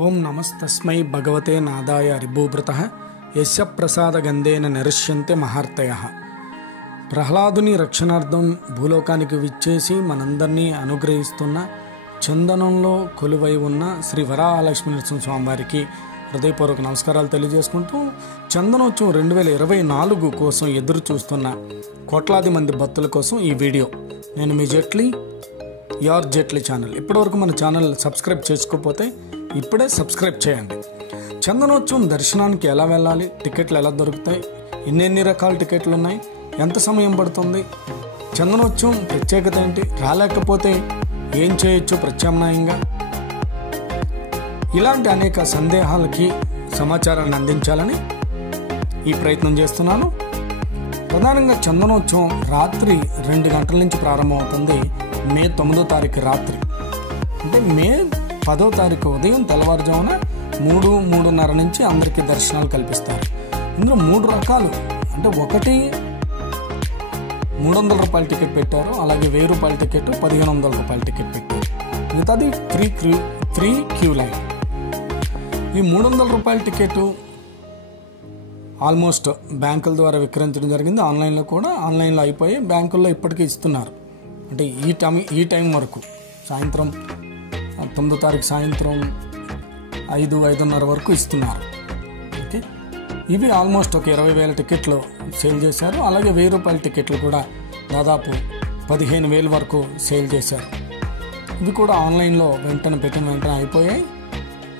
ఓం నమస్తస్మై భగవతే నాదాయ రిభూభృతః యస్య ప్రసాదగంధేన నిరుష్యంతే మహార్తయః. ప్రహ్లాదుని రక్షణార్థం భూలోకానికి విచ్చేసి మనందరినీ అనుగ్రహిస్తున్న చందనంలో కొలువై ఉన్న శ్రీ వరాహలక్ష్మీ నరసింహస్వామి వారికి హృదయపూర్వక నమస్కారాలు తెలియజేసుకుంటూ, చందనోత్సవం 2024 కోసం ఎదురు చూస్తున్న కోట్లాది మంది భక్తుల కోసం ఈ వీడియో. నేను మీ జెట్లీ, యోర్ జెట్లీ ఛానల్. ఇప్పటివరకు మన ఛానల్ సబ్స్క్రైబ్ చేసుకోకపోతే ఇప్పుడే సబ్స్క్రైబ్ చేయండి. చందనోత్సవం దర్శనానికి ఎలా వెళ్ళాలి, టికెట్లు ఎలా దొరుకుతాయి, ఎన్ని రకాల టికెట్లు ఉన్నాయి, ఎంత సమయం పడుతుంది, చందనోత్సవం ప్రత్యేకత ఏంటి, రాలేకపోతే ఏం చేయొచ్చు ప్రత్యామ్నాయంగా, ఇలాంటి అనేక సందేహాలకి సమాచారాన్ని అందించాలని ఈ ప్రయత్నం చేస్తున్నాను. ప్రధానంగా చందనోత్సవం రాత్రి 2 గంటల నుంచి ప్రారంభమవుతుంది. మే 9వ తారీఖు రాత్రి, అంటే మే 10వ తారీఖు ఉదయం తెల్లవారుజామున 3-3:30 నుంచి అందరికీ దర్శనాలు కల్పిస్తారు. ఇందులో 3 రకాలు, అంటే ఒకటి 300 రూపాయల టికెట్ పెట్టారు, అలాగే 1000 రూపాయల టికెట్, 1500 రూపాయల టికెట్ పెట్టారు. మిగతాది ఫ్రీ క్యూ లైన్. ఈ 300 రూపాయల టికెట్ ఆల్మోస్ట్ బ్యాంకుల ద్వారా విక్రయించడం జరిగింది. ఆన్లైన్లో కూడా ఆన్లైన్లో అయిపోయి బ్యాంకుల్లో ఇప్పటికీ ఇస్తున్నారు. అంటే ఈ టైం వరకు సాయంత్రం 9వ తారీఖు సాయంత్రం 5-5:30 వరకు ఇస్తున్నారు. ఓకే, ఇవి ఆల్మోస్ట్ ఒక 20,000 టికెట్లు సేల్ చేశారు. అలాగే 1000 రూపాయల టికెట్లు కూడా దాదాపు 15,000 వరకు సేల్ చేశారు. ఇవి కూడా ఆన్లైన్లో పెట్టిన వెంటనే అయిపోయాయి,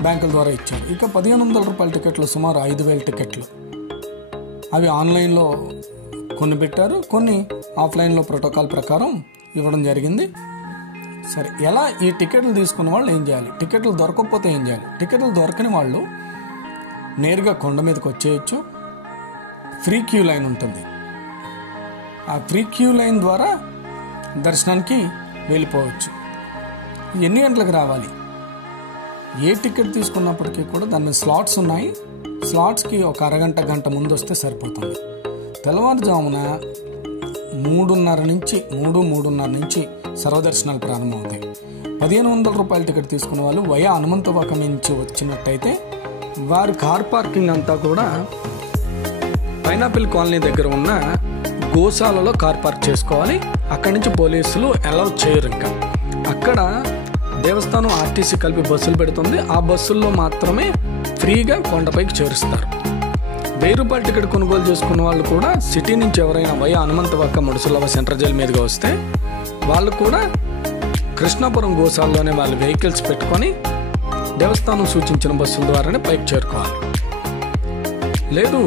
బ్యాంకుల ద్వారా ఇచ్చారు. ఇక 1500 రూపాయల టికెట్లు సుమారు 5,000 టికెట్లు, అవి ఆన్లైన్లో కొన్ని పెట్టారు, కొన్ని ఆఫ్లైన్లో ప్రోటోకాల్ ప్రకారం ఇవ్వడం జరిగింది. సరే, ఎలా ఈ టికెట్లు తీసుకున్న వాళ్ళు ఏం చేయాలి, టికెట్లు దొరకకపోతే ఏం చేయాలి? టికెట్లు దొరకని వాళ్ళు నేరుగా కొండ మీదకి వచ్చేయచ్చు. ఫ్రీ క్యూ లైన్ ఉంటుంది. ఆ ఫ్రీ క్యూ లైన్ ద్వారా దర్శనానికి వెళ్ళిపోవచ్చు. ఎన్ని గంటలకు రావాలి? ఏ టికెట్ తీసుకున్నప్పటికీ కూడా దాని స్లాట్స్ ఉన్నాయి. స్లాట్స్కి ఒక అరగంట గంట ముందు వస్తే సరిపోతుంది. తెల్లవారుజామున 3:30 నుంచి సర్వదర్శనాలు ప్రారంభమవుతాయి. 1500 రూపాయల టికెట్ తీసుకున్న వాళ్ళు వయా హనుమంతవాకం నుంచి వచ్చినట్టయితే వారి కార్ పార్కింగ్ అంతా కూడా పైనాపిల్ కాలనీ దగ్గర ఉన్న గోశాలలో కార్ పార్క్ చేసుకోవాలి. అక్కడి నుంచి పోలీసులు అలౌ చేయరు. ఇంకా అక్కడ దేవస్థానం ఆర్టీసీ కలిపి బస్సులు పెడుతుంది. ఆ బస్సుల్లో మాత్రమే ఫ్రీగా కొండపైకి చేరుస్తారు. 1000 రూపాయల టికెట్ కొనుగోలు చేసుకున్న వాళ్ళు కూడా సిటీ నుంచి ఎవరైనా వయా హనుమంతవాక ముడుసులవ సెంట్రల్ జైలు మీదుగా వస్తే వాళ్ళు కూడా కృష్ణాపురం గోశాలలోనే వాళ్ళ వెహికల్స్ పెట్టుకొని దేవస్థానం సూచించిన బస్సుల ద్వారానే పైకి చేరుకోవాలి. లేదు,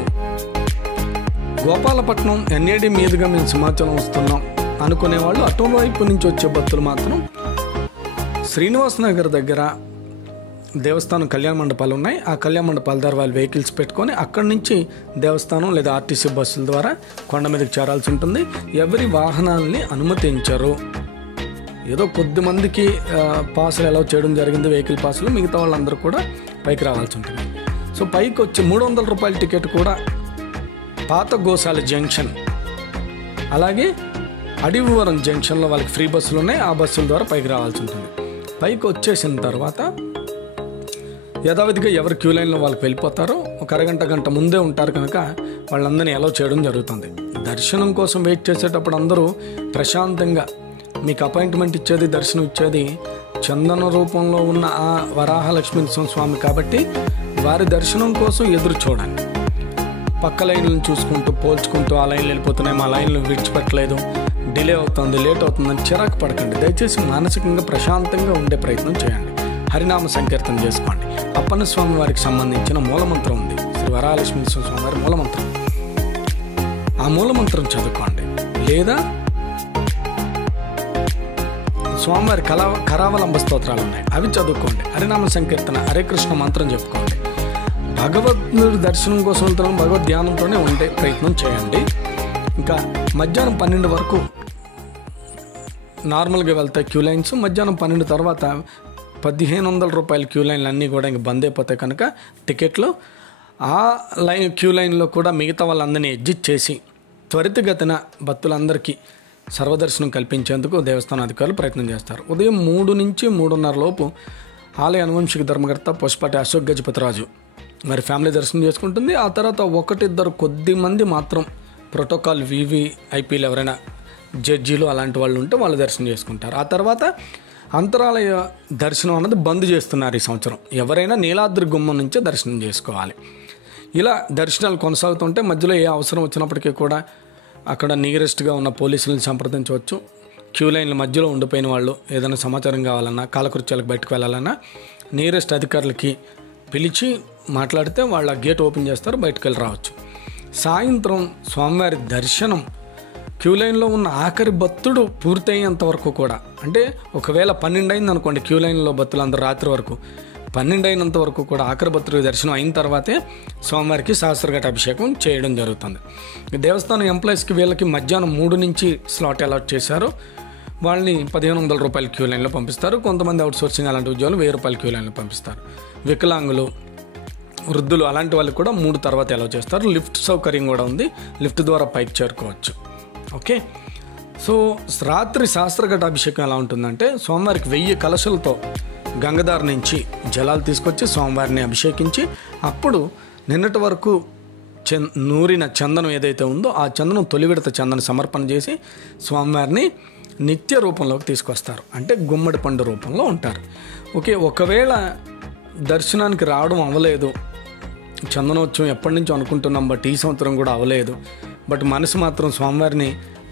గోపాలపట్నం ఎన్ఏడి మీదుగా మేము సింహాచలం వస్తున్నాం అనుకునే వాళ్ళు అటువైపు నుంచి వచ్చే భక్తులు మాత్రం శ్రీనివాస నగర్ దగ్గర దేవస్థానం కళ్యాణ మండపాలు ఉన్నాయి. ఆ కళ్యాణ మండపాల ద్వారా వాళ్ళు వెహికల్స్ పెట్టుకొని అక్కడి నుంచి దేవస్థానం లేదా ఆర్టీసీ బస్సుల ద్వారా కొండ మీదకి చేరాల్సి ఉంటుంది. ఎవరి వాహనాలని అనుమతించరు. ఏదో కొద్ది మందికి పాసులు అలౌ చేయడం జరిగింది, వెహికల్ పాసులు. మిగతా వాళ్ళందరూ కూడా పైకి రావాల్సి ఉంటుంది. సో పైకి వచ్చి 300 రూపాయల టికెట్ కూడా పాత గోశాల జంక్షన్, అలాగే అడివివరం జంక్షన్లో వాళ్ళకి ఫ్రీ బస్సులు ఉన్నాయి. ఆ బస్సుల ద్వారా పైకి రావాల్సి ఉంటుంది. పైకి వచ్చేసిన తర్వాత యథావిధిగా ఎవరు క్యూ లైన్లో వాళ్ళకి వెళ్ళిపోతారో ఒక అరగంట గంట ముందే ఉంటారు కనుక వాళ్ళందరినీ అలౌ చేయడం జరుగుతుంది. దర్శనం కోసం వెయిట్ చేసేటప్పుడు అందరూ ప్రశాంతంగా, మీకు అపాయింట్మెంట్ ఇచ్చేది, దర్శనం ఇచ్చేది చందన రూపంలో ఉన్న ఆ వరాహలక్ష్మీ స్వామి కాబట్టి వారి దర్శనం కోసం ఎదురు చూడండి. పక్క లైన్లను చూసుకుంటూ పోల్చుకుంటూ ఆ లైన్లు వెళ్ళిపోతున్నాయి, మా లైన్లు విడిచిపెట్టలేదు, డిలే అవుతుంది, లేట్ అవుతుందని చిరాకు పడకండి. దయచేసి మానసికంగా ప్రశాంతంగా ఉండే ప్రయత్నం చేయండి. హరినామ సంకీర్తన చేసుకోండి. అప్పన్న స్వామి వారికి సంబంధించిన మూలమంత్రం ఉంది, శ్రీ వరాహలక్ష్మీ స్వామి వారి మూలమంత్రం. ఆ మూలమంత్రం చదువుకోండి. లేదా స్వామివారి కరావలంబ స్తోత్రాలు ఉన్నాయి, అవి చదువుకోండి. హరినామ సంకీర్తన, హరే కృష్ణ మంత్రం చెప్పుకోండి. భగవద్గుడి దర్శనం కోసం వెళ్తున్నాం, భగవద్ ధ్యానంతోనే ఉండే ప్రయత్నం చేయండి. ఇంకా మధ్యాహ్నం 12 వరకు నార్మల్గా వెళ్తాయి క్యూ లైన్స్. మధ్యాహ్నం 12 తర్వాత 1500 రూపాయల క్యూ లైన్లు అన్నీ కూడా ఇంక బంద్ అయిపోతాయి కనుక టికెట్లు ఆ క్యూ లైన్లో కూడా మిగతా వాళ్ళందరినీ ఎడ్జిట్ చేసి త్వరితగతిన భక్తులందరికీ సర్వదర్శనం కల్పించేందుకు దేవస్థాన అధికారులు ప్రయత్నం చేస్తారు. ఉదయం 3 నుంచి 3:30 లోపు ఆలయ అనువంశిక ధర్మకర్త పుష్పటి అశోక్ గజపతిరాజు మరి ఫ్యామిలీ దర్శనం చేసుకుంటుంది. ఆ తర్వాత 1-2 కొద్ది మంది మాత్రం ప్రోటోకాల్ VVIPలు ఎవరైనా జడ్జీలు అలాంటి వాళ్ళు ఉంటే వాళ్ళు దర్శనం చేసుకుంటారు. ఆ తర్వాత అంతరాలయ దర్శనం అన్నది బంద్ చేస్తున్నారు ఈ సంవత్సరం. ఎవరైనా నీలాద్రి గుమ్మం నుంచే దర్శనం చేసుకోవాలి. ఇలా దర్శనాలు కొనసాగుతుంటే మధ్యలో ఏ అవసరం వచ్చినప్పటికీ కూడా అక్కడ నియరెస్ట్గా ఉన్న పోలీసులను సంప్రదించవచ్చు. క్యూ లైన్ల మధ్యలో ఉండిపోయిన వాళ్ళు ఏదైనా సమాచారం కావాలన్నా, కాలకృత్యాలకు బయటకు వెళ్ళాలన్నా నియరెస్ట్ అధికారులకి పిలిచి మాట్లాడితే వాళ్ళు ఆ గేట్ ఓపెన్ చేస్తారు, బయటకు వెళ్ళి రావచ్చు. సాయంత్రం స్వామివారి దర్శనం క్యూ లైన్లో ఉన్న ఆఖరి భక్తుడు పూర్తయ్యేంత వరకు కూడా, అంటే ఒకవేళ 12 అయింది అనుకోండి, క్యూ లైన్లో భక్తులు అందరూ రాత్రి వరకు 12 అయినంత వరకు కూడా ఆఖరి భక్తుడి దర్శనం అయిన తర్వాతే స్వామివారికి సహస్రఘట అభిషేకం చేయడం జరుగుతుంది. దేవస్థానం ఎంప్లాయీస్కి వీళ్ళకి మధ్యాహ్నం 3 నుంచి స్లాట్ అలాట్ చేశారు. వాళ్ళని 1500 రూపాయల క్యూ లైన్లో పంపిస్తారు. కొంతమంది అవుట్సోర్సింగ్ అలాంటి ఉద్యోగులు 1000 రూపాయల క్యూ లైన్లో పంపిస్తారు. వికలాంగులు, వృద్ధులు అలాంటి వాళ్ళకి కూడా 3 తర్వాత ఎలా చేస్తారు. లిఫ్ట్ సౌకర్యం కూడా ఉంది, లిఫ్ట్ ద్వారా పైకి చేరుకోవచ్చు. ఓకే, సో రాత్రి సహస్రఘట అభిషేకం ఎలా ఉంటుందంటే స్వామివారికి 1000 కలశలతో గంగదార్ నుంచి జలాలు తీసుకొచ్చి స్వామివారిని అభిషేకించి అప్పుడు నిన్నటి వరకు నూరిన చందనం ఏదైతే ఉందో ఆ చందనం తొలి విడత చందనం సమర్పణ చేసి స్వామివారిని నిత్య రూపంలోకి తీసుకొస్తారు. అంటే గుమ్మడి పండు రూపంలో ఉంటారు. ఓకే, ఒకవేళ దర్శనానికి రావడం అవ్వలేదు, చందనోత్సవం ఎప్పటి నుంచో అనుకుంటున్నాం బట్ ఈ సంవత్సరం కూడా అవ్వలేదు, బట్ మనసు మాత్రం స్వామివారిని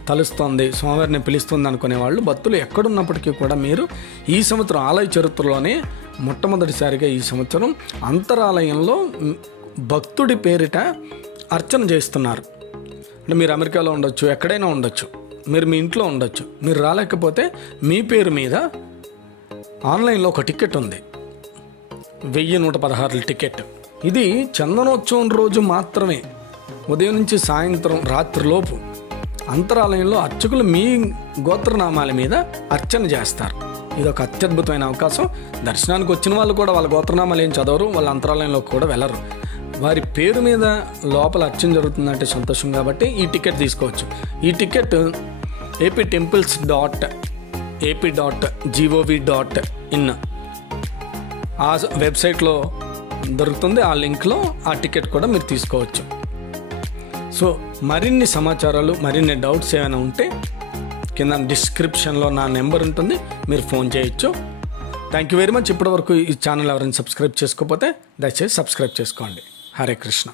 తలుస్తోంది, స్వామివారిని పిలుస్తుంది అనుకునే వాళ్ళు భక్తులు ఎక్కడున్నప్పటికీ కూడా మీరు ఈ సంవత్సరం ఆలయ చరిత్రలోనే మొట్టమొదటిసారిగా ఈ సంవత్సరం అంతరాలయంలో భక్తుడి పేరిట అర్చన చేస్తున్నారు. అంటే మీరు అమెరికాలో ఉండొచ్చు, ఎక్కడైనా ఉండొచ్చు, మీరు మీ ఇంట్లో ఉండొచ్చు, మీరు రాలేకపోతే మీ పేరు మీద ఆన్లైన్లో ఒక టికెట్ ఉంది, 1116 టికెట్. ఇది చందనోత్సవం రోజు మాత్రమే, ఉదయం నుంచి సాయంత్రం రాత్రిలోపు అంతరాలయంలో అర్చకులు మీ గోత్రనామాల మీద అర్చన చేస్తారు. ఇది ఒక అత్యద్భుతమైన అవకాశం. దర్శనానికి వచ్చిన వాళ్ళు కూడా వాళ్ళ గోత్రనామాలు ఏం చదవరు, వాళ్ళ అంతరాలయంలోకి కూడా వెళ్ళరు. వారి పేరు మీద లోపల అర్చన జరుగుతుందంటే సంతోషం కాబట్టి ఈ టికెట్ తీసుకోవచ్చు. ఈ టికెట్ aptemples.ap.gov.in ఆ వెబ్సైట్లో దొరుకుతుంది. ఆ లింక్లో ఆ టికెట్ కూడా మీరు తీసుకోవచ్చు. సో మరిన్ని సమాచారాలు, మరిన్ని డౌట్స్ ఏమైనా ఉంటే కింద డిస్క్రిప్షన్లో నా నెంబర్ ఉంటుంది, మీరు ఫోన్ చేయొచ్చు. Thank you very much. ఇప్పటివరకు ఈ ఛానల్ ఎవరైనా సబ్స్క్రైబ్ చేసుకోకపోతే దయచేసి సబ్స్క్రైబ్ చేసుకోండి. హరే కృష్ణ.